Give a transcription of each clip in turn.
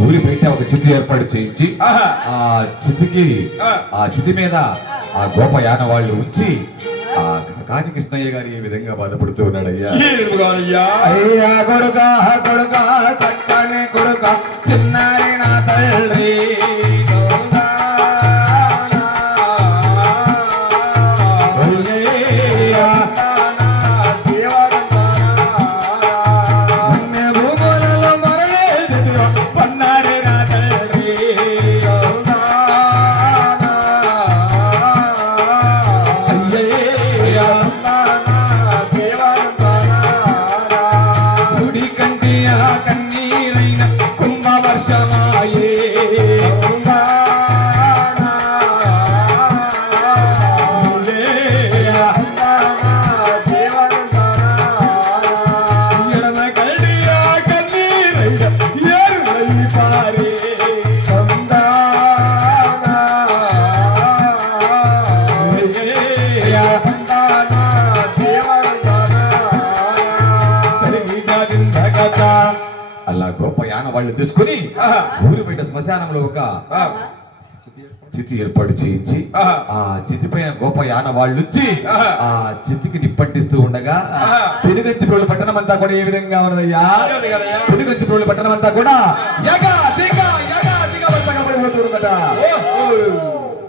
ఊరి బయట ఒక చితి ఏర్పాటు చేయించి. ఆ చితికి ఆ. చితి మీద ఆ గోప యాన వాళ్ళు ఉంచి ఆ కాని కృష్ణయ్య గారు ఏ విధంగా బాధపడుతూ ఏడుగానయ్యా అయ్యా కొడుక కొడుక చక్కని కొడుక చిన్నారి నా తల్లి వాళ్ళు తీసుకుని. ఊరి బయట శ్మశానంలో ఒక చితి ఏర్పాటు చేయించి. ఆ చితి పైన గోప యాన వాళ్ళు వచ్చి ఆహా. ఆ చితికి నిప్పంటిస్తూ ఉండగా ఆహా. పెనుగంచిప్రోలు పట్టణం అంతా కూడా ఏ విధంగా ఉన్నదయ్యా ఉన్నది కదయ్యా. పెనుగంచిప్రోలు పట్టణం అంతా కూడా.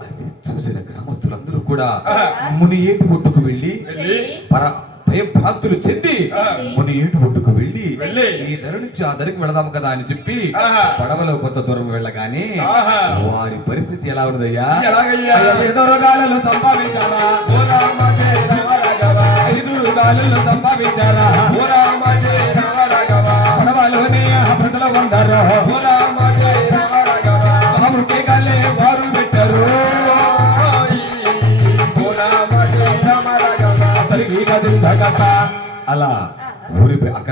అది చూసిన గ్రామస్తులందరూ కూడా. ముని ఏటి ఒడ్డుకు వెళ్ళి పర భయభ్రాంతులు చెంది. ముని ఏటి ఒడ్డుకు వెళ్ళి ఈ ధర నుంచి ఆ ధరకు వెళదాం కదా అని చెప్పి. పడవలో కొంత దూరం వెళ్ళగానే. వారి పరిస్థితి ఎలా ఉన్నదయ్యా ఎలాగయ్యా? రామ జయ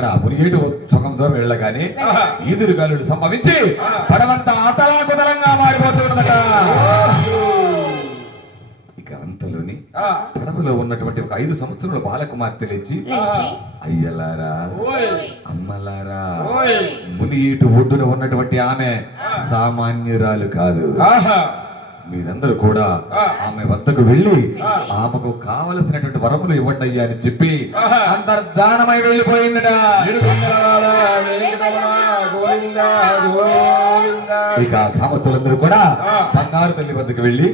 అక్కడ మురిగేటు సగం దూరం వెళ్ళగానే ఆహా. ఈదురుగాలుడు సంభవించి పడవంతా అతలాకుతలంగా మారిపోతున్నదట ఇక అంతలోని ఆ, పడవలో ఉన్నటువంటి ఒక ఐదు సంవత్సరాల బాలకుమార్తె లేచి అయ్యలారా. అమ్మలారా. ముని ఇటు ఒడ్డున ఉన్నటువంటి ఆమె సామాన్యురాలు కాదు. మీరందరూ కూడా. ఆమె వద్దకు వెళ్ళి. ఆమెకు కావలసినటువంటి వరములు ఇవ్వండి అయ్యా అని చెప్పి. అంతర్ధానమై వెళ్ళిపోయిందట. ఇక గ్రామస్తులందరూ కూడా. బంగారు తల్లి వద్దకు వెళ్ళి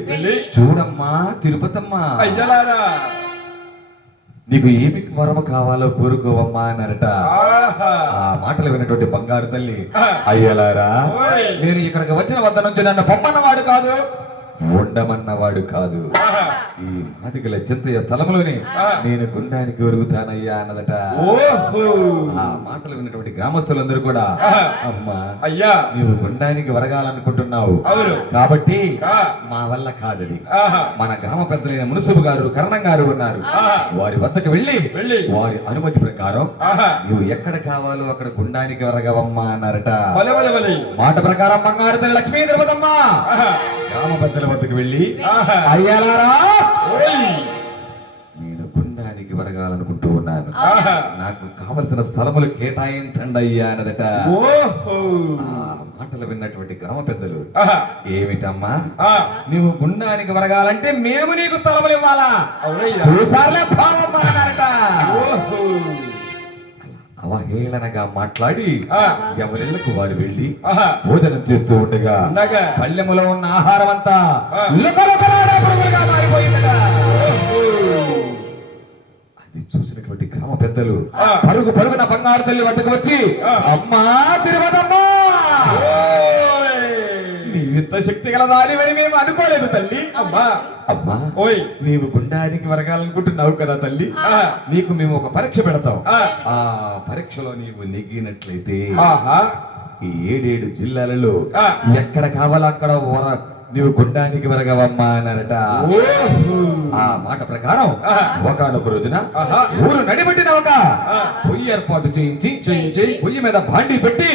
చూడమ్మా తిరుపతమ్మ నీకు ఏమి వరము కావాలో కోరుకోవమ్మా అన్నారట. ఆ మాటలు విన్నటువంటి బంగారు తల్లి. అయ్యలారా. నేను ఇక్కడికి వచ్చిన వద్ద నుంచి నన్ను పొమ్మన్నవాడు కాదు ఉండమన్నవాడు కాదు. ఈ మాదిగల చింతయ్య స్థలంలోనే. నేను గుండానికి ఒరుగుతానయ్యా అన్నదట ఆ మాటలు విన్నటువంటి గ్రామస్తులందరూ కూడా. అమ్మా అయ్యా నీవు గుండానికి వరగాలనుకుంటున్నావు. కాబట్టి. మా వల్ల కాదది. మన గ్రామ పెద్దలైన మునుసుబు గారు కరణం గారు ఉన్నారు. వారి వద్దకు వెళ్ళి వెళ్ళి. వారి అనుమతి ప్రకారం. నువ్వు ఎక్కడ కావాలో అక్కడ గుండానికి వరగవమ్మా అన్నారట మాట ప్రకారం బంగారు లక్ష్మీ తిరుపతమ్మ. గ్రామ పెద్దల వద్దకు వెళ్ళి. అయ్యాలారా. నేను గుండానికి వరగాలనుకుంటూ ఉన్నాను. నాకు కావలసిన స్థలములు కేటాయించండి అయ్యా అన్నదట ఓహో ఆ మాటలు విన్నటువంటి గ్రామ పెద్దలు ఆహా. ఏమిటమ్మా. నువ్వు గుండానికి వరగాలంటే మేము నీకు స్థలములు ఇవ్వాలా. చూసారులే అన్నారట ఓహో అవహేళనగా మాట్లాడి ఆ. ఎవరిళ్ళకు వారు వెళ్ళి ఆహా. భోజనం చేస్తూ ఉండగా. పల్లెములో ఉన్న ఆహారం అంతా. అది చూసినటువంటి గ్రామ పెద్దలు. పరుగు పరుగున బంగారు తల్లి వద్దకు వచ్చి. అమ్మా తిరుమతమ్మా శక్తి గల దానివని మేము అనుకోలేదు తల్లి. అమ్మా. అమ్మా ఓయ్. నీవు గుండానికి వరగాలనుకుంటున్నావు కదా తల్లి. ఆ. నీకు మేము ఒక పరీక్ష పెడతాం. ఆ. ఆ పరీక్షలో నీవు నెగ్గినట్లయితే ఆహా. ఈ ఏడేడు జిల్లాలలో. ఎక్కడ కావాలో అక్కడ వర నీవు గుండానికి వరగవమ్మా అన్నారట ఓహో. ఆ మాట ప్రకారం. ఒకనొక రోజున. ఊరు నడిబట్టిన ఒక. పొయ్యి ఏర్పాటు చేయించి చేయించి. పొయ్యి మీద బాండి పెట్టి.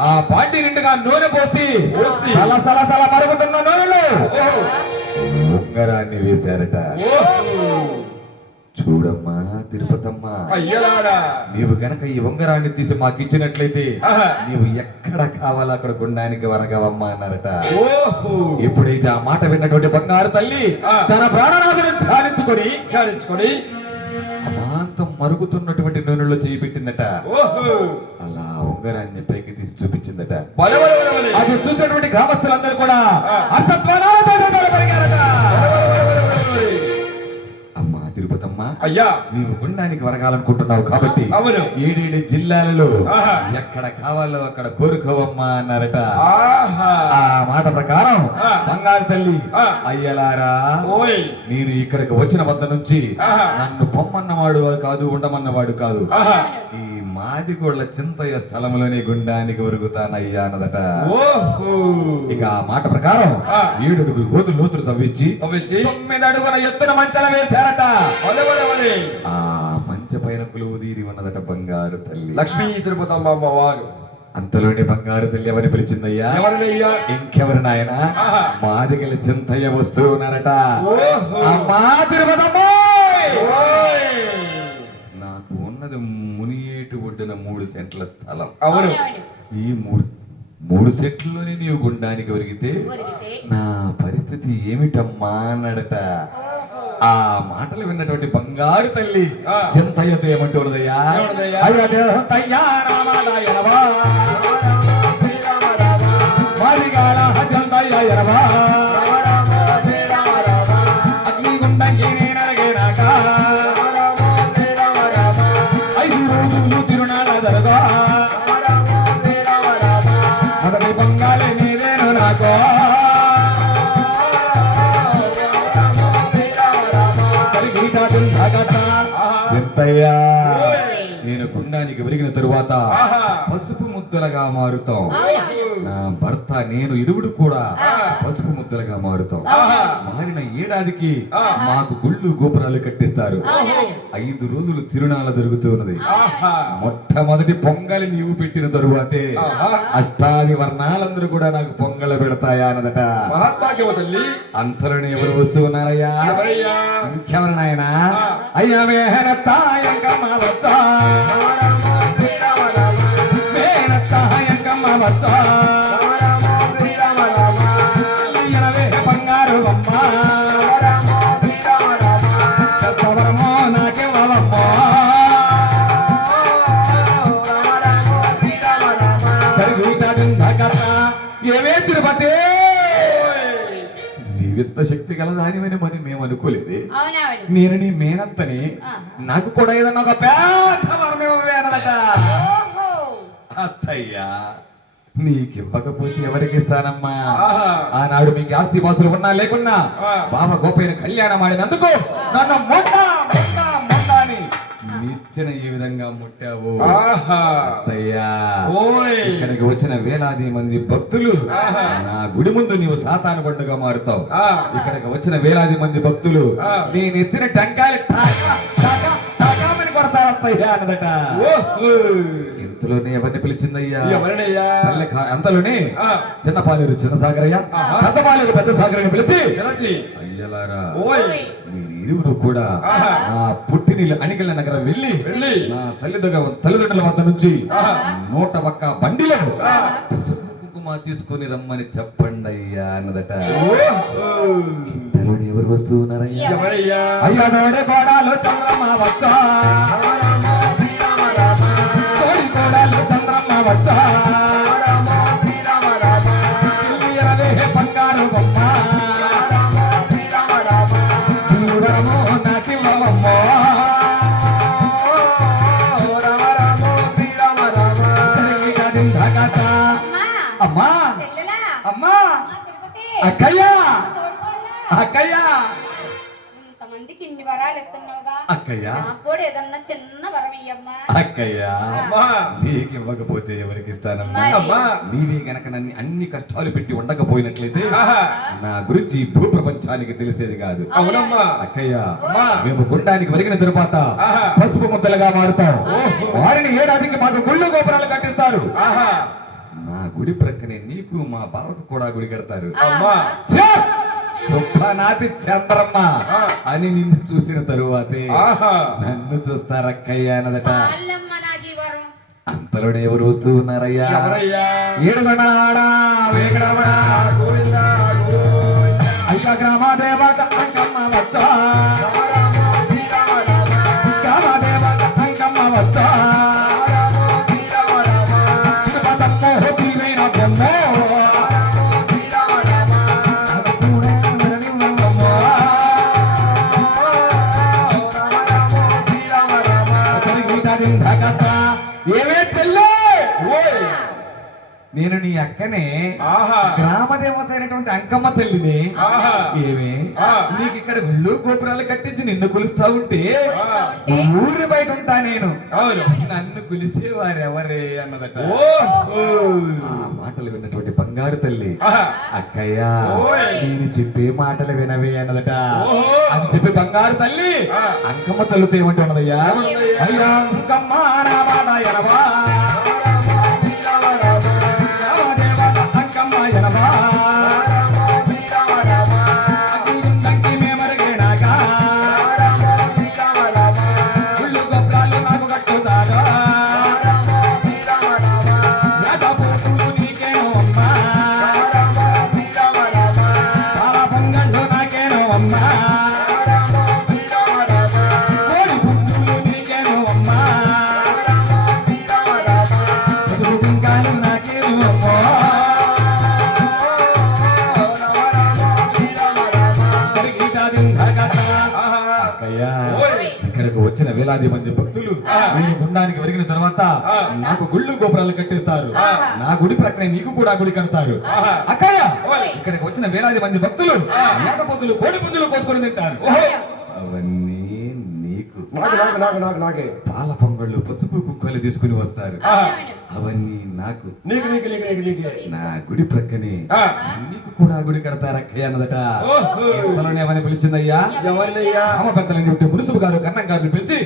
ఆ బాండి నిండుగా నూనె పోసి. సల సల సల మరుగుతున్న నూనెలో. ఉంగరాన్ని వేశారట. చూడమ్మా తిరుపతమ్మా నీవు గనక ఈ ఉంగరాన్ని తీసి మాకు ఇచ్చినట్లయితే. నీవు ఎక్కడ కావాలో అక్కడ గుండానికి వరగవమ్మా అన్నారట ఓహో ఎప్పుడైతే ఆ మాట విన్నటువంటి బంగారు తల్లి. తన ప్రాణనాథుని ధ్యానించుకొని విచారించుకొని అమాంతం మరుగుతున్నటువంటి నూనెలో చేయి పెట్టిందట ఓహో అలా ఉంగరాన్ని పైకి తీసి చూపించిందట. అది చూసినటువంటి గ్రామస్తులందరూ కూడా ఆ. అర్థత్వనాలతో అయ్యా నీవు గుండానికి వరగాలనుకుంటున్నావు కాబట్టి అవును. ఏడేడు జిల్లాలలో. ఎక్కడ కావాలో అక్కడ కోరుకోవమ్మా అన్నారట ఆ మాట ప్రకారం. బంగారు తల్లి. అయ్యలారా ఓయ్ నేను ఇక్కడికి వచ్చిన వద్ద నుంచి. నన్ను పొమ్మన్నవాడు కాదు ఉండమన్నవాడు కాదు ఈ మాదిగోళ్ళ చింతయ్య స్థలంలోనే గుండానికి ఉరుగుతానయ్యా అన్నదట ఇక ఆ మాట ప్రకారం ఆ. ఏడుగురు గోతులు లోతులు తవ్వించి తవ్వించి తొమ్మిది అడుగుల ఎత్తున మంచాల వేశారట. ఆ మంచ పైన కొలువు తీరి ఉన్నదట బంగారు తల్లి. లక్ష్మీ తిరుపతమ్మ అమ్మవారు. అంతలోని బంగారు తల్లి ఎవరిని పిలిచిందయ్యా? ఎవరినయ్యా ఇంకెవరి నాయన? ఆహా. మాదిగల చింతయ్య వస్తూ ఉన్నారట. ఓహో. అమ్మా తిరుపతమ్మాయ్! ఓయ్. నాకు ఉన్నది మునియేటు ఒడ్డున మూడు సెంట్ల స్థలం. అవును. ఈ మూడు మూడు సెట్లలోనే నీవు గుండానికి ఒరిగితే ఒరిగితే? నా పరిస్థితి ఏమిటమ్మా అన్నాడట. ఆ మాటలు విన్నటువంటి బంగారు తల్లి ఏమంటున్నదయ్యా ఏమంటున్నదయ్యా? అయ్యో దేవతయ్యా ఓయ్. నేను గుండానికి విరిగిన తరువాత. పసుపు ముద్దలుగా మారుతాం భర్త నేను ఇరువుడు కూడా. పసుపు ముద్దలుగా మారుతాం. మారిన ఏడాదికి. మాకు గుళ్ళు గోపురాలు కట్టిస్తారు. ఐదు రోజులు తిరునాళ్ళ జరుగుతూ ఉన్నది. ఆహా. మొట్టమొదటి పొంగలి నీవు పెట్టిన తరువాతే. అష్టాది వర్ణాలందరూ కూడా నాకు పొంగల పెడతాయా అన్నదట. అంతలోనే ఎవరు వస్తూ ఉన్నారయ్యా? ఇంకెవరు నాయనా. అయ్యా మేనత్తాయంకమ్మ వచ్చా మేనత్తాయంకమ్మ వచ్చా గల దానివని మరి మేము అనుకోలేదే నేను నీ మేనత్తని. నాకు కూడా ఏదన్నా ఒక పెద్ద వరం ఇవ్వవే అన్నదట ఓహో అత్తయ్యా నీకు ఇవ్వకపోతే ఎవరికి ఇస్తానమ్మా ఆహా. ఆనాడు మీకు ఆస్తి పాస్తులు ఉన్నా లేకున్నా. బాబా గోపైన కళ్యాణం ఆడినందుకు నన్ను మొట్ట నిచ్చెన ఈ విధంగా ముట్టావు ఇక్కడికి వచ్చిన వేలాది మంది భక్తులు. నా గుడి ముందు నీవు సాతాను పండుగ మారుతావు. ఇక్కడికి వచ్చిన వేలాది మంది భక్తులు. నేను ఎత్తిన టంకాయలు అన్నదట ఇంతలోనే ఎవరిని పిలిచిందయ్యా ఎవరినయ్యా అంతలోనే ఆ. చిన్న పాలేరు చిన్న సాగరయ్య. పెద్ద పాలేరు పెద్ద సాగరని పిలిచి అయ్యలారా ఇరువురు కూడా. నా పుట్టినీళ్ళు అనికల నగరం వెళ్ళి వెళ్ళి. నా తల్లిదండ్రుల తల్లిదండ్రుల వద్ద నుంచి. నూట ఒక్క బండిలో కుంకుమ తీసుకొని రమ్మని చెప్పండి అయ్యా అన్నదట. ఎవరు వస్తూ ఉన్నారయ్యా? అయ్యా వచ్చా? అక్కయ్యా? ఏదన్నా చిన్న వరం అక్కయ్యా నీకు ఇవ్వకపోతే ఎవరికి ఇస్తానమ్మా నీవే గనక నన్ను అన్ని కష్టాలు పెట్టి ఉండకపోయినట్లయితే నా గురించి భూ ప్రపంచానికి తెలిసేది కాదు. అవునమ్మా. అక్కయ్య. మేము గుండానికి వరిగిన తరువాత. పసుపు ముద్దలుగా మారుతాం. వారిని ఏడాదికి మాకు గుళ్ళు గోపురాలు కట్టిస్తారు. నా గుడి ప్రక్కనే నీకు మా బావకు కూడా గుడి కడతారు. అమ్మా గొప్పనాటి చంద్రమ్మ. అని నిన్ను చూసిన తరువాతే ఆహా. నన్ను చూస్తారక్కయ్య అన్నదట అంతలోనే ఎవరు వస్తూ ఉన్నారయ్యా వేగడమడా, అయ్యా గ్రామ ఏమే చెల్లే ఓయ్ నేను నీ అక్కనే ఆహా గ్రామ దేవత అయినటువంటి అంకమ్మ తల్లిని ఆహా. ఏమి. నీకు ఇక్కడ గుళ్ళు గోపురాలు కట్టించి నిన్ను కొలుస్తా ఉంటే. ఊరి బయట ఉంటా నేను నన్ను కొలిసేవారు ఎవరే అన్నదట ఓ ఓ. ఆ మాటలు విన్నటువంటి బంగారు తల్లి. అక్కయ్యా. నేను చెప్పే మాటలు వినవే అన్నదట ఓహో. అని చెప్పి బంగారు తల్లి. అంకమ్మ తల్లితో ఏమంటే ఉన్నదయ్యా ఏమన్నదయ్యా? అయ్యా అంకమ్మ నా నేను గుండానికి వెరిగిన తర్వాత. నాకు గుళ్ళు గోపురాలు కట్టిస్తారు. నా గుడి ప్రక్కనే నీకు కూడా గుడి కడతారు. అక్కయ్య. ఇక్కడికి వచ్చిన వేలాది మంది భక్తులు మేకపోతులు కోడి పుంజులు కోసుకొని తింటారు. అవన్నీ నీకు నాకు నాకు నాకు నాకు నాకే పాల పొంగళ్ళు పసుపు కుక్కలు తీసుకుని వస్తారు. అవన్నీ నాకు. నీకు నీకు నీకు నీకు నీకు. నా గుడి ప్రక్కనే. నీకు కూడా గుడి కడతారు అక్కయ్య అన్నదట. ఏమని పిలిచిందయ్యా? ఎవరినయ్యా? రామ పెద్దలని ఉంటే మురుసుపు గారు కన్నం గారిని పిలిచి.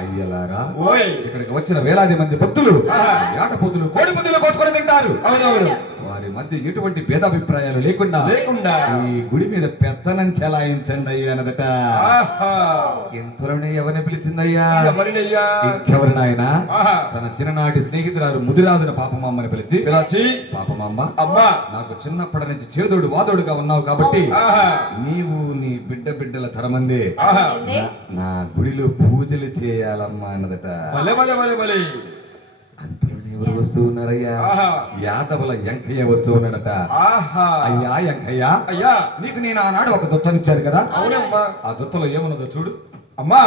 అయ్యలారా ఇక్కడికి వచ్చిన వేలాది మంది భక్తులు ఆహా. ఏటపోతులు కోడి పుంజులు కోసుకొని తింటారు. అవునవును. వారి మధ్య ఎటువంటి భేదాభిప్రాయాలు లేకుండా లేకుండా. ఈ గుడి మీద పెత్తనం చెలాయించండి అయ్యా అన్నదట. ఆహా. ఇంతలోనే ఎవరిని పిలిచిందయ్యా? ఇంకెవరి నాయన? తన చిన్ననాటి స్నేహితురాలు ముదిరాజున పాపమామ్మని పిలిచి పిలచి పాపమాంబ అమ్మా. నాకు చిన్నప్పటి నుంచి చేదోడు వాదోడుగా ఉన్నావు కాబట్టి నీవు నీ బిడ్డ బిడ్డల తరమందే నా- గుడిలో పూజలు చేయాలమ్మా అన్నదట. భలే ఎవరు వస్తూ ఉన్నారయ్యా. యాదవుల ఎంకయ్య వస్తూ ఉన్నాడట అయ్యా ఎంకయ్య అయ్యా. నీకు నేను ఆనాడు ఒక దొత్తనిచ్చాను కదా. అవునమ్మా. ఆ దొత్తలో ఏమున్నదో చూడు. అమ్మా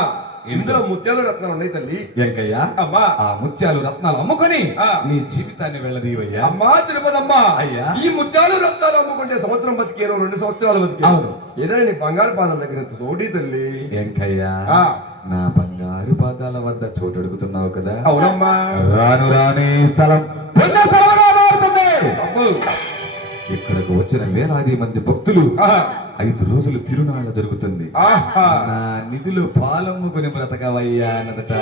ఇందులో ముత్యాలు రత్నాలు ఉన్నాయి తల్లి. ఎంకయ్య అమ్మా. ఆ ముత్యాలు రత్నాలు అమ్ముకొని. నీ జీవితాన్ని వెళ్ళదీవయ్యా. అమ్మా తిరుపతమ్మా. అయ్యా. ఈ ముత్యాలు రత్నాలు అమ్ముకుంటే సంవత్సరం బతికేను రెండు సంవత్సరాలు బతికే అవును. ఏదైనా నీ బంగారు పాదం దగ్గర తోడి తల్లి. ఎంకయ్య ఆ. నా బంగారు పాదాల వద్ద చోటు అడుగుతున్నావు కదా? అవునమ్మా. రాను రాని స్థలం. అబ్బో. ఇక్కడకు వచ్చిన వేలాది మంది భక్తులు ఐదు రోజులు తిరునాళ్ళ జరుగుతుంది నిధులు పాలమ్ముకుని బ్రతకవయ్యా అన్నదట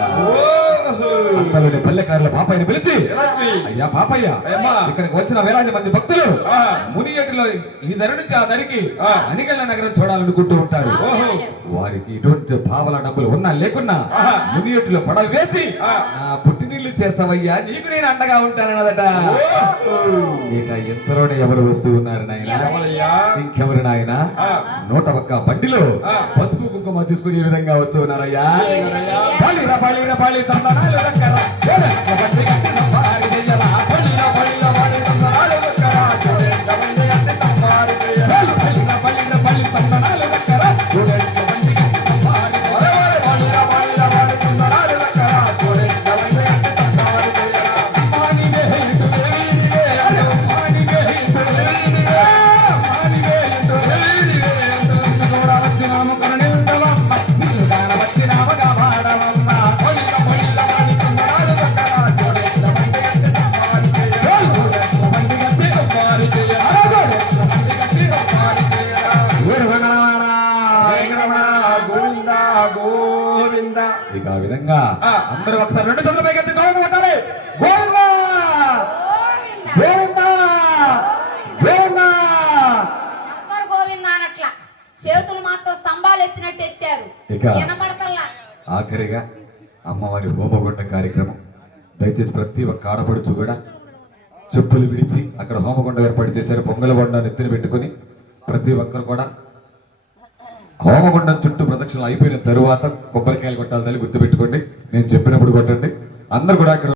పల్లెకారుల పాపయ్యని పిలిచి? అయ్యా పాపయ్య? ఇక్కడికి వచ్చిన వేలాది మంది భక్తులు. మునియటిలో ఈ ధర నుంచి ఆ ధరికి ఆ. అనిగళ్ళ నగరం చూడాలనుకుంటూ ఉంటారు వారికి ఇటువంటి పావల డబ్బులు ఉన్నా లేకున్నా. మునియటిలో పడవ వేసి. నా పుట్టినీళ్ళు చేర్చవయ్యా నీకు నేను అండగా ఉంటానన్నదట. ఇక ఎంతలోనే ఎవరు వస్తూ ఉన్నారు నాయన? ఇంకెవరు నాయన. నూట ఒక్క బండిలో. పసుపు కుంకుమ తీసుకుని విధంగా వస్తూ ఉన్నారయ్యా పల్లిన మొదటిసారిగా అమ్మవారి హోమగుండ కార్యక్రమం. దయచేసి ప్రతి ఒక్క ఆడపడుచు కూడా చెప్పులు విడిచి అక్కడ హోమగుండ ఏర్పాటు చేశారు. పొంగల బండాన్ని ఎత్తిన పెట్టుకొని ప్రతి ఒక్కరు కూడా హోమగుండం చుట్టూ ప్రదక్షిణలు అయిపోయిన తరువాత కొబ్బరికాయలు కొట్టాలి తల్లి గుర్తుపెట్టుకోండి. నేను చెప్పినప్పుడు కొట్టండి. అందరు కూడా అక్కడ